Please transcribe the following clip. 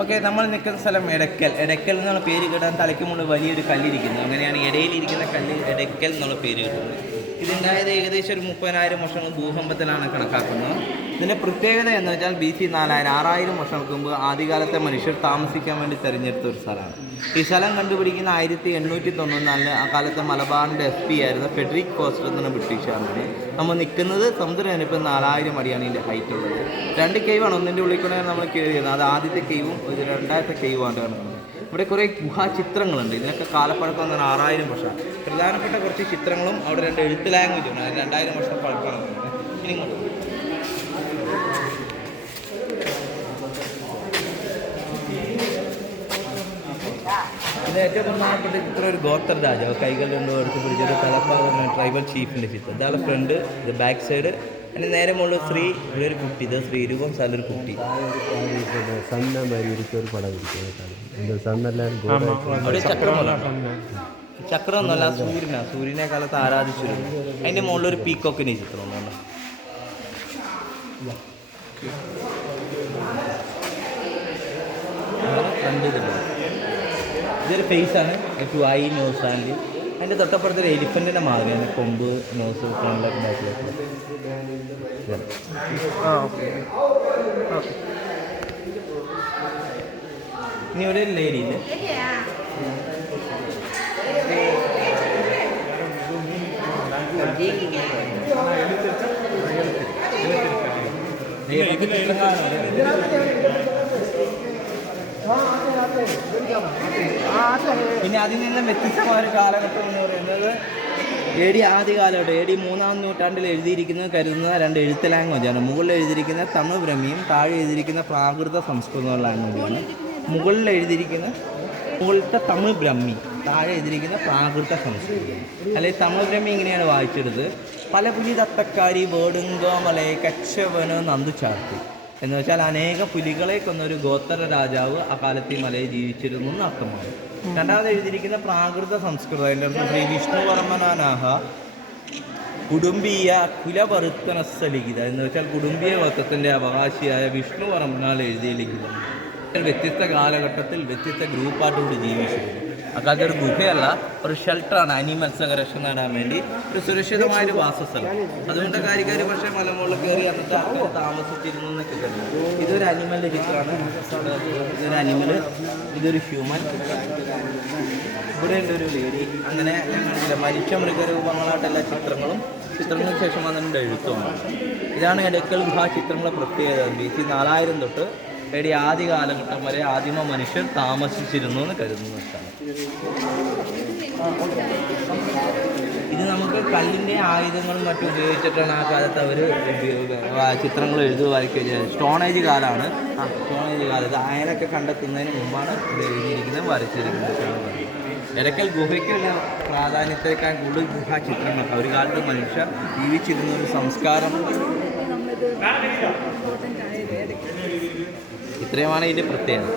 Okay, നമ്മൾ നിൽക്കുന്ന സ്ഥലം എടക്കൽ. എടക്കൽ എന്നുള്ള പേര് കേട്ടാൽ തലയ്ക്ക് മുകളിൽ വലിയൊരു കല്ലിരിക്കുന്നു. അങ്ങനെയാണ് ഇടയിലിരിക്കുന്ന കല്ല് എടക്കൽ എന്നുള്ള പേര് കിട്ടുന്നത്. ഇതുണ്ടായത് ഏകദേശം ഒരു 30,000 വർഷങ്ങൾ ഭൂകമ്പത്തിലാണ് കണക്കാക്കുന്നത്. ഇതിൻ്റെ പ്രത്യേകത എന്ന് വെച്ചാൽ BC 4000 6000 വർഷങ്ങൾക്ക് മുമ്പ് ആദ്യകാലത്തെ മനുഷ്യർ താമസിക്കാൻ വേണ്ടി തിരഞ്ഞെടുത്ത ഒരു സ്ഥലമാണ്. ഈ സ്ഥലം കണ്ടുപിടിക്കുന്ന 1894 ആ കാലത്തെ മലബാറിൻ്റെ SP ആയിരുന്ന ഫെഡറിക് ഫോസ്റ്റർ എന്ന ബ്രിട്ടീഷുകാരനാണ്. നമ്മൾ നിൽക്കുന്നത് സമുദ്രനിരപ്പിൽ 4000 അടിയാണ് ഇതിൻ്റെ ഹൈറ്റ് ഉള്ളത്. 2 കേവാണ്. ഒന്നിൻ്റെ ഉള്ളിൽ കൂടെ നമ്മൾ കയറിയത്. അത് ആദ്യത്തെ കേവും ഇത് രണ്ടാമത്തെ കേവുമാണ് കാണുന്നത്. ഇവിടെ കുറേ ഗുഹാചിത്രങ്ങളുണ്ട്. ഇതിനൊക്കെ കാലപ്പഴക്കം എന്ന് പറഞ്ഞാൽ 6000 വർഷം. പ്രധാനപ്പെട്ട കുറച്ച് ചിത്രങ്ങളും അവിടെ 2 എഴുത്ത് ലാംഗ്വേജുണ്ട്. 2000 വർഷം പഴക്കമാണ്. ഇനി ഇത് ഏറ്റവും പ്രധാനപ്പെട്ട ചിത്രം ഒരു ഗോത്ര രാജാവ് കൈകൾ രണ്ടോ എടുത്ത് പിടിച്ചൊരു തലപ്പാകുന്ന ട്രൈബൽ ചീഫിൻ്റെ ചിത്രം. ഇതാണ് ഫ്രണ്ട്, ഇത് ബാക്ക് സൈഡ്. അതിന് നേരെ മുകളിൽ സ്ത്രീ, ഇവിടെ ഒരു കുട്ടി. ഇത് ശ്രീരൂപം, സ്ഥലൊരു കുട്ടി. ചക്രം ഒന്നുമല്ല, സൂര്യനാണ്. സൂര്യനെ കാലത്ത് ആരാധിച്ചിരുന്നു. അതിൻ്റെ മുകളിലൊരു പീക്കോക്കിൻ്റെ ചിത്രം ഒന്നുണ്ട്. ഇതൊരു ഫേസാണ്, ടു ഐ നോസ് ആൻഡ്. അതിൻ്റെ തൊട്ടപ്പുറത്തൊരു എലിഫൻറ്റിൻ്റെ മാതിരിയാണ്, കൊമ്പ്, നോസ്, ഫ്രണ്ടിലൊക്കെ ബാക്കിലൊക്കെ. ഇനി ഒരു ലേഡിയിൽ പിന്നെ അതിൽ നിന്നും വ്യത്യസ്തമായ ഒരു കാലഘട്ടം എന്ന് പറയുന്നത് AD ആദ്യകാലഘട്ടം. AD 3-ാം നൂറ്റാണ്ടിൽ എഴുതിയിരിക്കുന്നത് കരുതുന്ന 2 എഴുത്ത് ലാംഗ്വേജാണ്. മുകളിൽ എഴുതിയിരിക്കുന്ന തമിഴ് ബ്രഹ്മിയും താഴെ എഴുതിയിരിക്കുന്ന പ്രാകൃത സംസ്കൃത ലാംഗ്വേജാണ്. മുകളിലത്തെ തമിഴ് ബ്രഹ്മി, താഴെ എഴുതിയിരിക്കുന്ന പ്രാകൃത സംസ്കൃതം. അല്ലെങ്കിൽ തമിഴ് ബ്രഹ്മി ഇങ്ങനെയാണ് വായിച്ചെടുത്ത്. പല പുലി തത്തക്കാരി വേടുങ്കോമലെ കച്ചവന് നന്ദു ചാർത്തി എന്ന് വെച്ചാൽ അനേക പുലികളെ കൊന്നൊരു ഗോത്ര രാജാവ് അക്കാലത്ത് ഈ മലയിൽ ജീവിച്ചിരുന്നു എന്ന് അർത്ഥമാണ്. രണ്ടാമത് എഴുതിയിരിക്കുന്ന പ്രാകൃത സംസ്കൃതം. അതിൻ്റെ അർത്ഥം ശ്രീ വിഷ്ണുവർമ്മനാനാഹ കുടുംബീയ കുലവർത്തനസ്സ ലിഖിത എന്ന് വെച്ചാൽ കുടുംബീയ വർത്തത്തിൻ്റെ അവകാശിയായ വിഷ്ണുവർമ്മനാൽ എഴുതിയ ലിഖിതം. വ്യത്യസ്ത കാലഘട്ടത്തിൽ വ്യത്യസ്ത ഗ്രൂപ്പായിട്ടൂടെ ജീവിച്ചിരുന്നു. അക്കാലത്ത് ഒരു ഗുഹയല്ല, ഒരു ഷെൽട്ടറാണ്. അനിമൽസൊക്കെ രക്ഷ നേടാൻ വേണ്ടി ഒരു സുരക്ഷിതമായൊരു വാസസ്ഥലം. അതുകൊണ്ട് കാര്യക്കാർ പക്ഷേ മലമുകളിൽ കയറി അന്നത്തെ ആൾക്കാർ താമസിച്ചിരുന്നു എന്നൊക്കെ തന്നെ. ഇതൊരു അനിമലിൻ്റെ ചിത്രമാണ്. ഇതൊരു അനിമൽ, ഇതൊരു ഹ്യൂമൻ. ഇവിടെ ഉണ്ട് ഒരു ലേഡി. അങ്ങനെ മരിച്ച മൃഗരൂപങ്ങളായിട്ടെല്ലാ ചിത്രങ്ങൾക്ക് ശേഷം വന്നിട്ടുണ്ട് എഴുത്തുമാണ്. ഇതാണ് എടക്കൽ ഗുഹാ ചിത്രങ്ങളുടെ പ്രത്യേകത. BC 4000 തൊട്ട് AD ആദ്യ കാലഘട്ടം വരെ ആദിമ മനുഷ്യർ താമസിച്ചിരുന്നു എന്ന് കരുതുന്ന സ്ഥലം. ഇത് നമുക്ക് കല്ലിൻ്റെ ആയുധങ്ങളും മറ്റും ഉപയോഗിച്ചിട്ടാണ് ആ കാലത്ത് അവർ ചിത്രങ്ങൾ വരയ്ക്കുക. സ്റ്റോൺ ഏജ് കാലമാണ്. സ്റ്റോൺ ഏജ് കാലത്ത് അയനൊക്കെ കണ്ടെത്തുന്നതിന് മുമ്പാണ് ഇത് എഴുതിയിരിക്കുന്നത്, വരച്ചിരിക്കുന്നത്. എടക്കൽ ഗുഹയ്ക്കുള്ള പ്രാധാന്യത്തേക്കാൾ കൂടുതൽ ഗുഹാ ചിത്രങ്ങളൊക്കെ ഒരു കാലത്ത് മനുഷ്യർ ജീവിച്ചിരുന്ന ഒരു സംസ്കാരം. ഇത്രയുമാണ് ഇതിൻ്റെ പ്രത്യേകത.